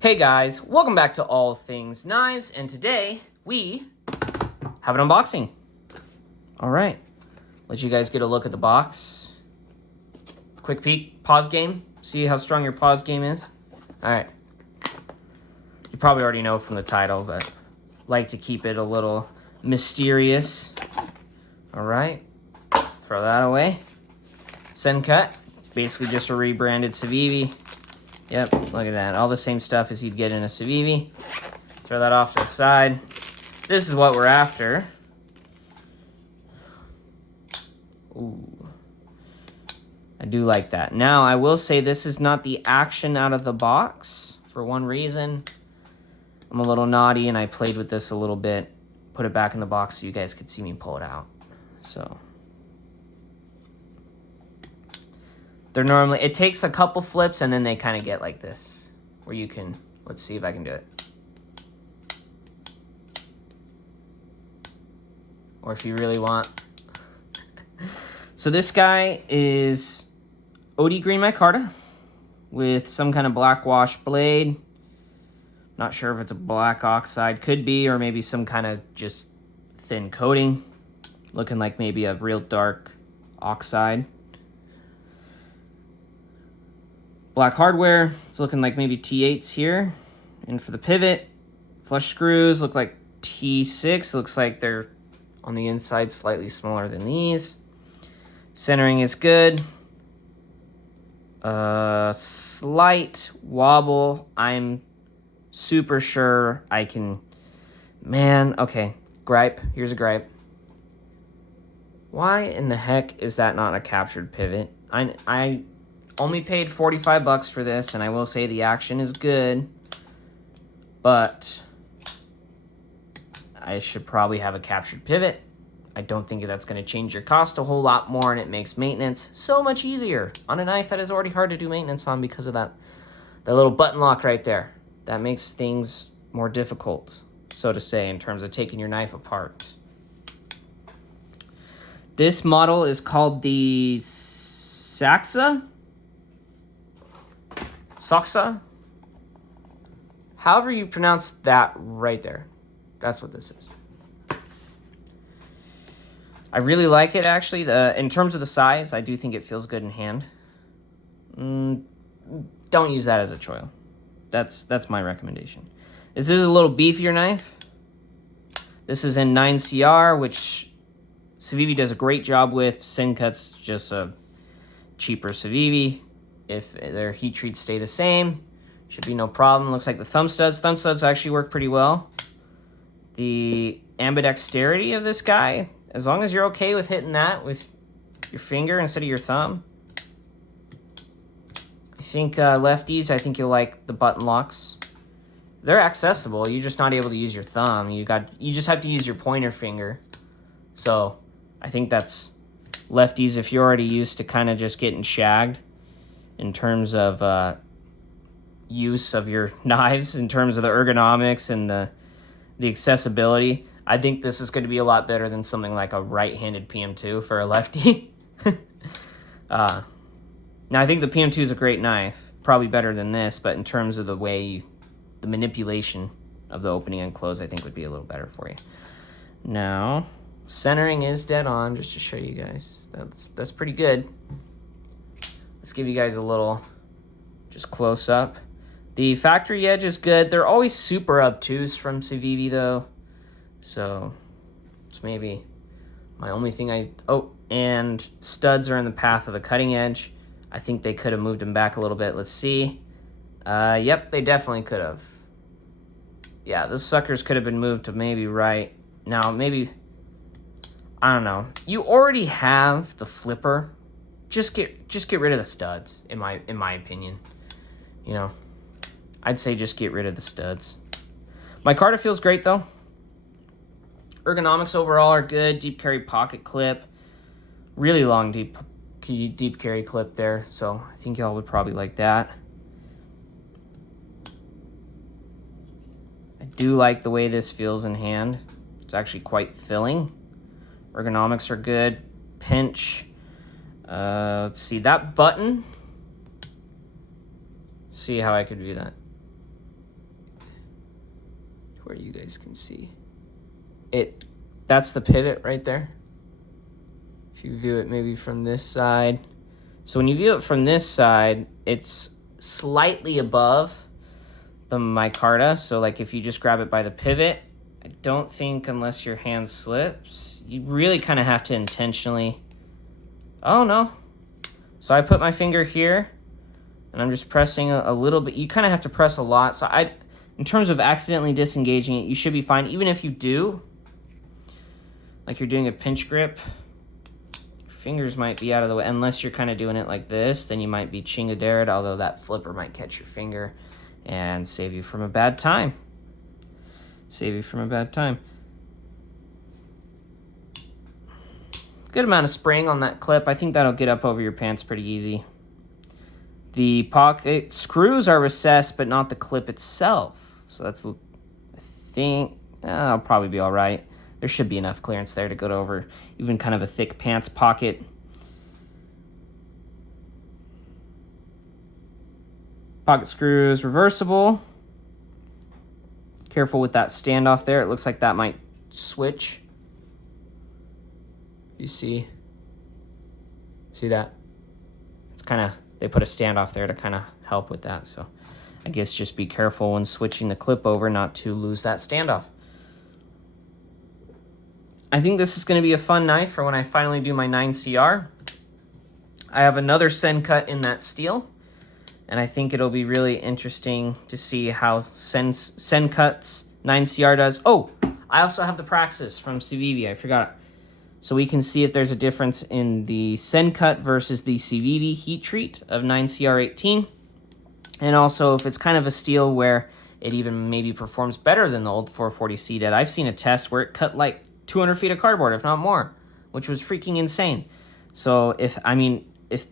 Hey guys, welcome back to All Things Knives, and today we have an unboxing. All right, let you guys get a look at the box. Quick peek, pause game. See how strong your pause game is. All right, you probably already know from the title, but like to keep it a little mysterious. All right, throw that away. Sencut, basically just a rebranded Civivi. Yep, look at that. All the same stuff as you'd get in a Civivi. Throw that off to the side. This is what we're after. Ooh. I do like that. Now, I will say this is not the action out of the box. For one reason, I'm a little naughty and I played with this a little bit. Put it back in the box so you guys could see me pull it out. So they're normally, it takes a couple flips and then they kind of get like this, where you can, let's see if I can do it. Or if you really want. So this guy is OD Green micarta with some kind of black wash blade. Not sure if it's a black oxide, could be, or maybe some kind of just thin coating. Looking like maybe a real dark oxide. Black hardware, it's looking like maybe T8s here. And for the pivot, flush screws look like T6. Looks like they're on the inside slightly smaller than these. Centering is good. Slight wobble. I'm super sure I can... Man, okay. Gripe. Here's a gripe. Why in the heck is that not a captured pivot? I only paid 45 bucks for this, and I will say the action is good, but I should probably have a captured pivot. I don't think that's going to change your cost a whole lot more, and it makes maintenance so much easier on a knife that is already hard to do maintenance on because of that little button lock right there. That makes things more difficult, so to say, in terms of taking your knife apart. This model is called the Sachse. However you pronounce that right there. That's what this is. I really like it, actually. In terms of the size, I do think it feels good in hand. Don't use that as a choil. That's my recommendation. This is a little beefier knife. This is in 9CR, which Civivi does a great job with. Sencut's just a cheaper Civivi. If their heat treats stay the same, should be no problem. Looks like the thumb studs actually work pretty well. The ambidexterity of this guy, as long as you're okay with hitting that with your finger instead of your thumb. I think lefties, I think you'll like the button locks. They're accessible. You're just not able to use your thumb. You just have to use your pointer finger. So I think that's lefties if you're already used to kind of just getting shagged in terms of use of your knives, in terms of the ergonomics and the accessibility. I think this is going to be a lot better than something like a right-handed PM2 for a lefty. Now, I think the PM2 is a great knife, probably better than this, but in terms of the way, the manipulation of the opening and close, I think would be a little better for you. Now, centering is dead on, just to show you guys. That's pretty good. Let's give you guys a little just close up. The factory edge is good. They're always super obtuse from Civivi though. So it's maybe my only thing oh, and studs are in the path of the cutting edge. I think they could have moved them back a little bit. Let's see. Yep, they definitely could have. Yeah, those suckers could have been moved to maybe right. Now, maybe, I don't know. You already have the flipper. Just get rid of the studs, in my opinion. You know, I'd say just get rid of the studs. Micarta feels great though. Ergonomics overall are good. Deep carry pocket clip, really long deep carry clip there. So I think y'all would probably like that. I do like the way this feels in hand. It's actually quite filling. Ergonomics are good. Pinch. Let's see, that button. See how I could view that. where you guys can see it. That's the pivot right there. If you view it maybe from this side. So when you view it from this side, it's slightly above the micarta. So like if you just grab it by the pivot, I don't think, unless your hand slips, you really kind of have to intentionally. Oh no. So I put my finger here and I'm just pressing a little bit. You kind of have to press a lot. So in terms of accidentally disengaging it, you should be fine. Even if you do, like you're doing a pinch grip, your fingers might be out of the way. Unless you're kind of doing it like this, then you might be chingadered, although that flipper might catch your finger and save you from a bad time. Save you from a bad time. Good amount of spring on that clip. I think that'll get up over your pants pretty easy. The pocket screws are recessed, but not the clip itself. So that's, I think, I'll probably be all right. There should be enough clearance there to go over even kind of a thick pants pocket. Pocket screws reversible. Careful with that standoff there. It looks like that might switch. You see that? It's kind of, they put a standoff there to kind of help with that. So I guess just be careful when switching the clip over not to lose that standoff. I think this is going to be a fun knife for when I finally do my 9CR. I have another Sencut in that steel, and I think it'll be really interesting to see how Sencut's 9CR does. Oh, I also have the Praxis from Civivi. I forgot. So we can see if there's a difference in the Sencut versus the Civivi heat treat of 9CR18. And also if it's kind of a steel where it even maybe performs better than the old 440C did. I've seen a test where it cut like 200 feet of cardboard, if not more, which was freaking insane. So if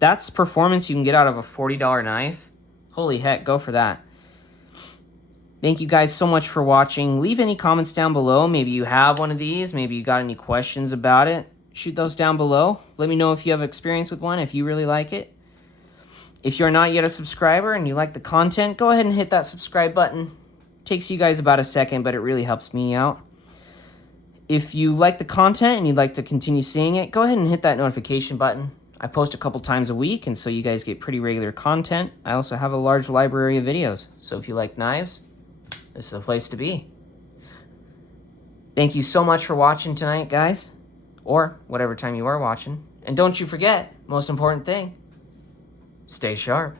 that's performance you can get out of a $40 knife, holy heck, go for that. Thank you guys so much for watching. Leave any comments down below. Maybe you have one of these. Maybe you got any questions about it. Shoot those down below. Let me know if you have experience with one, if you really like it. If you're not yet a subscriber and you like the content, go ahead and hit that subscribe button. Takes you guys about a second, but it really helps me out. If you like the content and you'd like to continue seeing it, go ahead and hit that notification button. I post a couple times a week, and so you guys get pretty regular content. I also have a large library of videos, so if you like knives, this is the place to be. Thank you so much for watching tonight, guys, or whatever time you are watching. And don't you forget, most important thing, stay sharp.